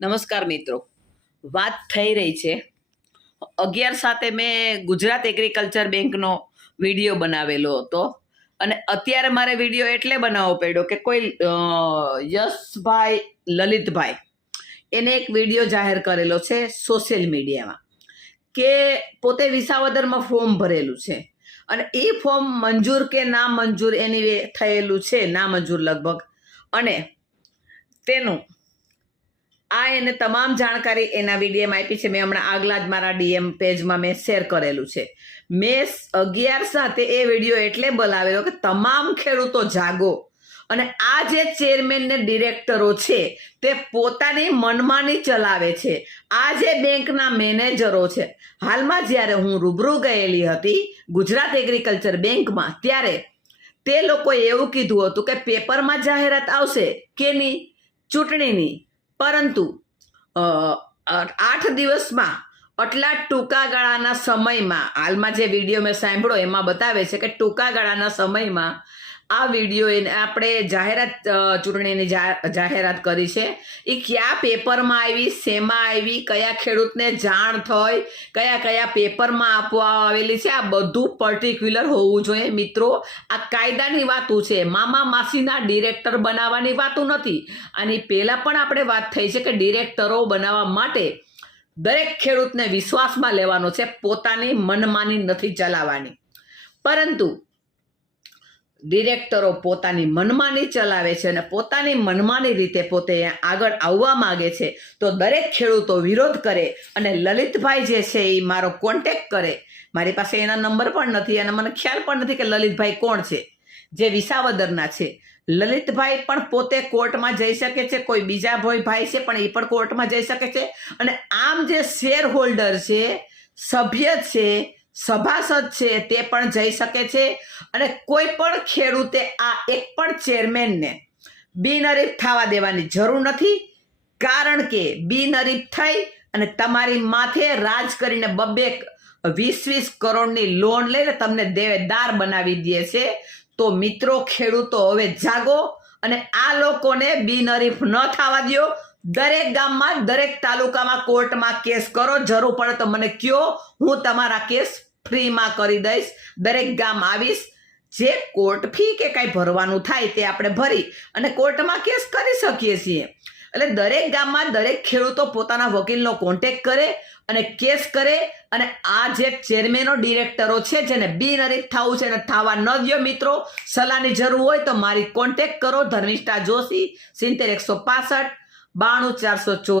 નમસ્કાર મિત્રો, વાત થઈ રહી છે 11/7 મેં ગુજરાત એગ્રીકલ્ચર બેંકનો વિડીયો બનાવેલો હતો અને અત્યારે મારે વિડીયો એટલે બનાવવો પડ્યો કે કોઈ યશભાઈ લલિતભાઈ એને એક વિડીયો જાહેર કરેલો છે સોશિયલ મીડિયામાં કે પોતે વિસાવદરમાં ફોર્મ ભરેલું છે અને એ ફોર્મ મંજૂર કે ના મંજૂર એની થયેલું છે, ના મંજૂર લગભગ, અને તેનું એને તમામ જાણકારી એના વિડીયોમાં આપી છે. મેં હમણાં આગલા જ મારા ડીએમ પેજમાં મેં શેર કરેલું છે. મેં 11/7 એ વિડીયો એટલે બોલાવેલો કે તમામ ખેડૂતો જાગો અને આ જે ચેરમેન ને ડિરેક્ટરો છે તે પોતાની મનમાની ચલાવે છે. આ જે બેંકના મેનેજરો છે, હાલમાં જ્યારે હું રૂબરૂ ગયેલી હતી ગુજરાત એગ્રીકલ્ચર બેંકમાં, ત્યારે તે લોકોએ એવું કીધું હતું કે પેપરમાં જાહેરાત આવશે કેની, ચૂંટણીની, પરંતુ 8 દિવસમાં આટલા ટૂંકા ગાળાના સમયમાં, હાલમાં જે વિડીયો મેં સાંભળ્યો એમાં બતાવે છે કે ટૂંકા ગાળાના સમયમાં આ વિડીયો આપણે જાહેરાત, ચૂંટણીની જાહેરાત કરી છે. એ કયા પેપરમાં આવી, શેમાં આવી, કયા ખેડૂતને જાણ થઈ, કયા કયા પેપરમાં આપવા આવેલી છે, આ બધું પર્ટિક્યુલર હોવું જોઈએ મિત્રો. આ કાયદાની વાતું છે, મામા માસીના ડિરેક્ટર બનાવવાની વાતું નથી. આની પહેલાં પણ આપણે વાત થઈ છે કે ડિરેક્ટરો બનાવવા માટે દરેક ખેડૂતને વિશ્વાસમાં લેવાનો છે, પોતાની મનમાની નથી ચલાવવાની. પરંતુ ડિરેક્ટરો પોતાની મનમાની ચલાવે છે અને પોતાની મનમાની રીતે પોતે આગળ આવવા માંગે છે, તો દરેક ખેડૂતો વિરોધ કરે અને લલિતભાઈ જે છે એ મારો કોન્ટેક્ટ કરે. મારી પાસે એના નંબર પણ નથી અને મને ખ્યાલ પણ નથી કે લલિતભાઈ કોણ છે, જે વિસાવદરના છે. લલિતભાઈ પણ પોતે કોર્ટમાં જઈ શકે છે, કોઈ બીજા ભાઈ છે પણ એ પણ કોર્ટમાં જઈ શકે છે. અને આમ જે શેર હોલ્ડર છે, સભ્ય છે, સભાસદ છે, તે પણ જઈ શકે છે. અને કોઈ પણ ખેડૂતે આ એક પણ ચેરમેનને બિનહરીફ થવા દેવાની જરૂર નથી, કારણ કે બિનહરીફ થઈ અને તમારી માથે રાજ કરીને 20-20 કરોડની લોન લઈને તમને દેવેદાર બનાવી દે છે. તો મિત્રો, ખેડૂતો હવે જાગો અને આ લોકોને બિનહરીફ ન થવા દો. દરેક ગામમાં, દરેક તાલુકામાં કોર્ટમાં કેસ કરો, જરૂર પડે તો મને કયો, હું તમારા કેસ ફ્રીમાં કરી દઈશ. દરેક ગામ આવીશ. જે કોર્ટ ફી કે કાંઈ ભરવાનું થાય તે આપણે ભરી અને કોર્ટમાં કેસ કરી શકીએ છીએ. એટલે દરેક ગામમાં દરેક ખેડૂતો પોતાના વકીલનો કોન્ટેક્ટ કરે અને કેસ કરે. અને આ જે ચેરમેનો, ડિરેક્ટરો છે જેને બિનહરીફ થવું છે એને થવા ન દો મિત્રો. સલાહની જરૂર હોય તો મારી કોન્ટેક્ટ કરો, ધર્મિષ્ઠા જોશી, 70 165 92 414.